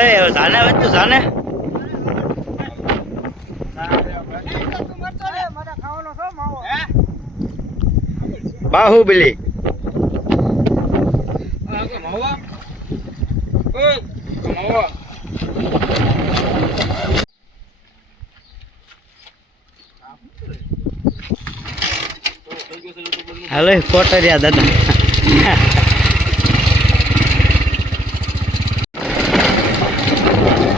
એ જાને હવે તું જાને બાહુબલી હાલો કોટરિયા દાદા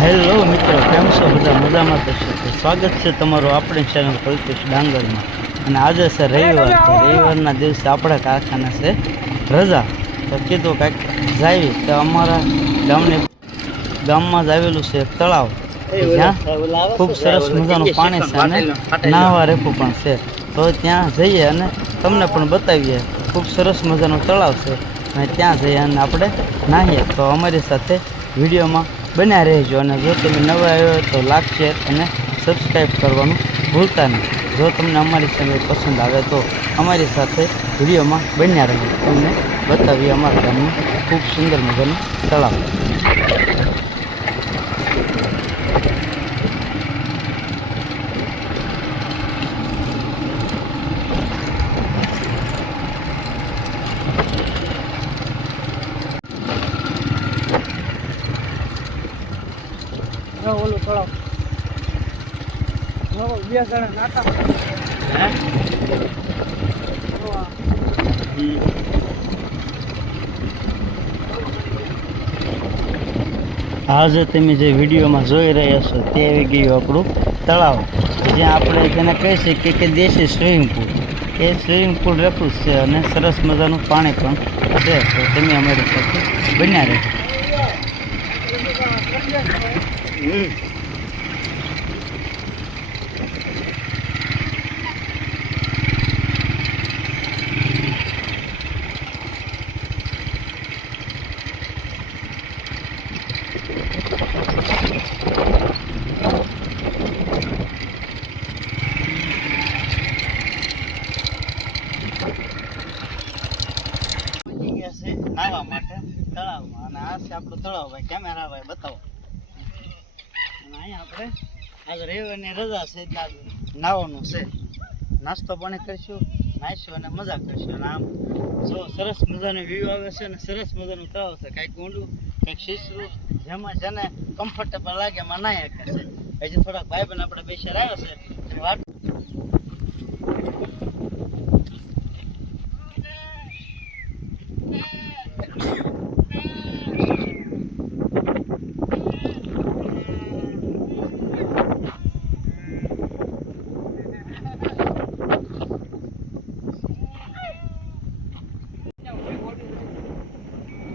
હેલો મિત્રો, કેમ છો બધા? મજામાં તો છો? સ્વાગત છે તમારું આપણી ચેનલ કલ્પેશ ડાંગરમાં. અને આજે છે રવિવાર, તો રવિવારના દિવસે આપણા કારખાને છે રજા. તો કીધું કાંઈક જાવી તો અમારા ગામમાં જ આવેલું છે એક તળાવ, જ્યાં ખૂબ સરસ મજાનું પાણી છે અને નાહવા રેખું પણ છે. તો ત્યાં જઈએ અને તમને પણ બતાવીએ. ખૂબ સરસ મજાનું તળાવ છે અને ત્યાં જઈએ અને આપણે નાહીએ. તો અમારી સાથે વિડીયોમાં બન્યા રહેજો. અને જો તમે નવા આવ્યો તો લાઈક, શેર અને સબસ્ક્રાઈબ કરવાનું ભૂલતા નહીં. જો તમને અમારી ચેનલ પસંદ આવે તો અમારી સાથે વિડીયોમાં બન્યા રહેજો. તમને બતાવીએ અમારા ગામનું ખૂબ સુંદર મજાનું તળાવ. ઓલું તળાવ બે જણા નાતા આજે તમે જે વિડીયોમાં જોઈ રહ્યા છો તે આવી ગયું આપણું તળાવ, જ્યાં આપણે તેને કહી શકીએ કે દેશી સ્વિમિંગ પુલ. એ સ્વિમિંગ પુલ રેખું છે અને સરસ મજાનું પાણી પણ છે. તો તમે અમારી સાથે બન્યા રહેજો. નાહવા માટે તળાવમાં, અને આ છે આપણું તળાવ. ભાઈ કેમેરા ભાઈ બતાવો. અને અહીંયા આપણે આજે રવિવારની રજા છે એટલે આજે નાહવાનું છે. નાસ્તો પાણી કરીશું, નાહીશું અને મજા કરીશું. અને આમ જો સરસ મજાનો વ્યૂ આવે છે અને સરસ મજાનું તળાવ છે. કાંઈક ઊંડું, કાંઈક શીશરું, જેમાં જેને કમ્ફર્ટેબલ લાગે એમાં નાહી શકે છે. હજી થોડાક ભાઈ બહેન આપણે બે શેર આવ્યો છે એની વાત.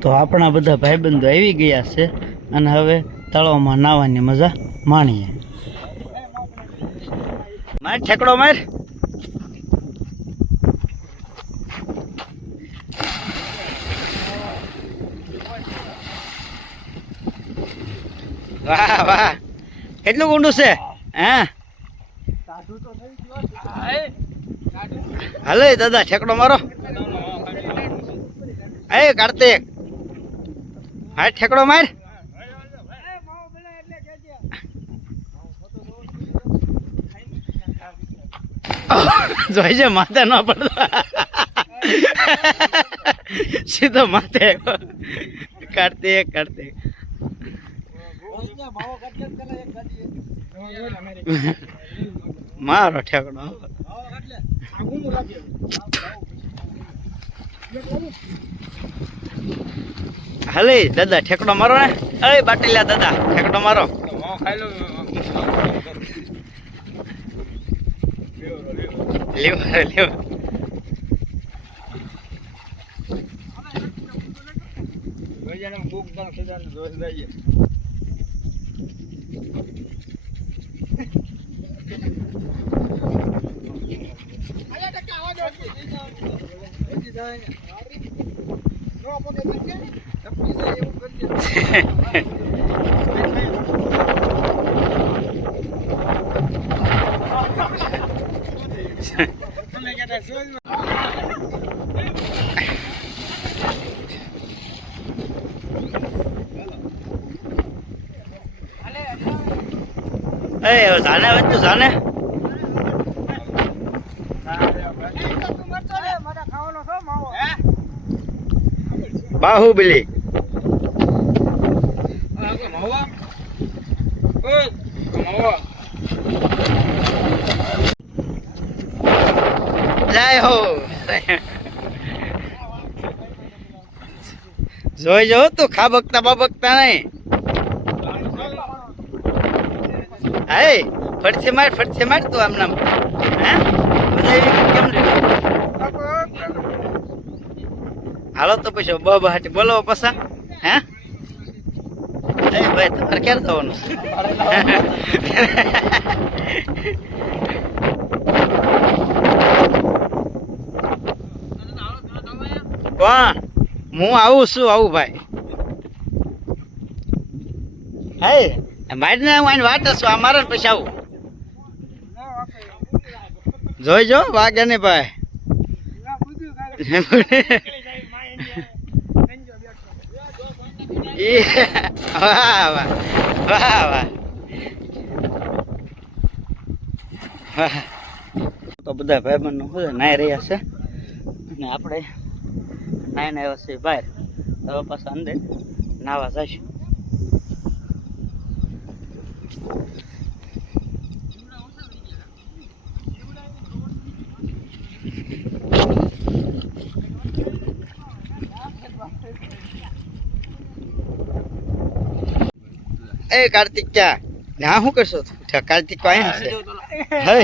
તો આપણા બધા ભાઈબંધો આવી ગયા છે અને હવે તળાવમાં નાહવાની મજા માણીએ. માર ઠેકડો માર. વાહ વાહ, કેટલું ઊંડું છે? હા હાલો દાદા, ઠેકડો મારો. એ કાર્તિક, હા ઠેકડો માર. જોઈ છે માથે ન પડતા, સીધો માથે. કાર્તિક કાર્તિક મારો ઠેકડો. હાલે દાદા, ઠેકડો મારો ને. અરે બાટેલા દાદા, ઠેકડો મારો. લેવો લેવો. એ જાને હવે તું જાને બાહુબલી જય હો જોઈ જો તું ખાબકતા બાબકતા નહીં હે ફટથી માર તું આમ નામ હે બધા કેમ રહ્યું હાલો તો પછી બહાટી બોલો પસા હે એ ભાઈ તમારે ક્યારે થવાનું કોણ હું આવું છું આવું ભાઈ હે મારી હું આની વાત છું આ મારે પછી આવું જોઈજો વાગે ને ભાઈ વાહ વાહ વાહ વાહ તો બધા ભાઈબંધો નાઈ રહ્યા છે અને આપણે નાઈને આવ્યા છે બહાર હવે પાછા અંદર નાવા જઈશું એ કાર્તિક ક્યાં ના શું કરશો કાર્તિક અહીંયા છે હે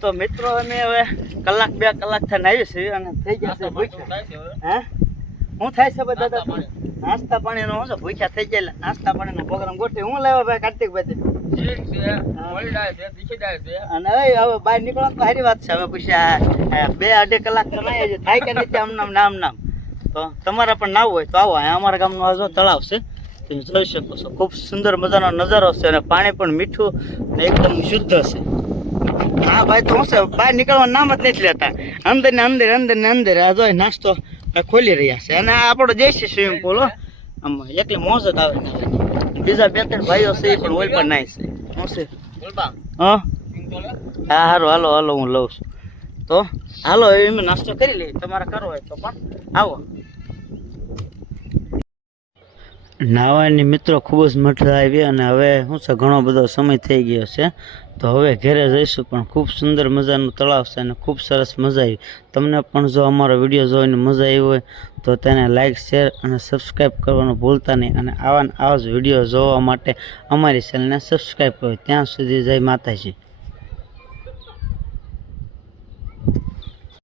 તો મિત્રો અમે હવે કલાક 2 કલાક થઈને આવી છીએ અને થઈ ગયા છે ભૂખ્યા હે શું થાય છે બધા દાદા નાસ્તા પાણીનો શું છે ભૂખ્યા થઈ ગયા નાસ્તા પાણીનો પ્રોગ્રામ ગોઠવી હું લાવ્યો ભાઈ કાર્તિકભાઈ અને હવે બહાર નીકળો તો સારી વાત છે હવે પછી 2-2.5 કલાક તો નહીં થાય કે નથી આમ નામ તો તમારે પણ નાવું હોય તો આવો અમારા ગામનો આ તળાવ છે તમે જોઈ શકો છો ખૂબ સુંદર મજાનો નજારો છે અને પાણી પણ મીઠું અને એકદમ શુદ્ધ છે હા ભાઈ તો શું છે બહાર નીકળવાનું નામ જ નથી લેતા અંદર ને અંદર આ જોઈ નાસ્તો ખોલી રહ્યા છે અને આ આપણો જે છે સ્વિમિંગ પુલ આમ એકલી મોજ જ આવે બીજા 2-3 ભાઈઓ છે એ પણ ઓલ પણ નાય છે શું છે હા સારું હાલો હું લઉં છું તો હાલો એમ નાસ્તો કરી લઈએ તમારે કરવો હોય તો પણ આવો નાવાની મિત્રો ખૂબ જ મજા આવી અને હવે શું છે ઘણો બધો સમય થઈ ગયો છે તો હવે ઘરે જઈશું પણ ખૂબ સુંદર મજાનું તળાવ છે અને ખૂબ સરસ મજા આવી તમને પણ જો અમારો વિડીયો જોઈને મજા આવી હોય તો તેને લાઇક શેર અને સબસ્ક્રાઈબ કરવાનું ભૂલતા નહીં અને આવા જ વિડીયો જોવા માટે અમારી ચેનલને સબસ્ક્રાઈબ કરો ત્યાં સુધી જય માતાજી.